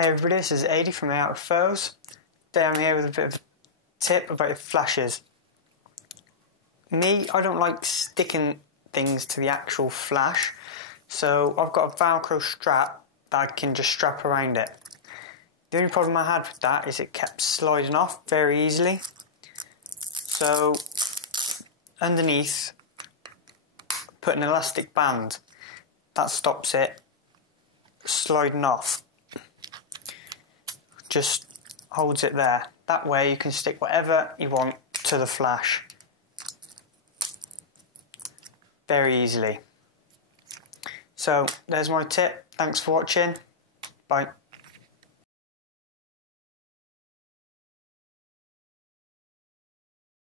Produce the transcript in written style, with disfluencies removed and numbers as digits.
Hey everybody, this is Adi from Attwood Photos. Today I'm here with a bit of a tip about flashes. I don't like sticking things to the actual flash, so I've got a Velcro strap that I can just strap around it. The only problem I had with that is it kept sliding off very easily. So underneath, put an elastic band that stops it sliding off. Just holds it there. That way you can stick whatever you want to the flash very easily. So there's my tip. Thanks for watching. Bye.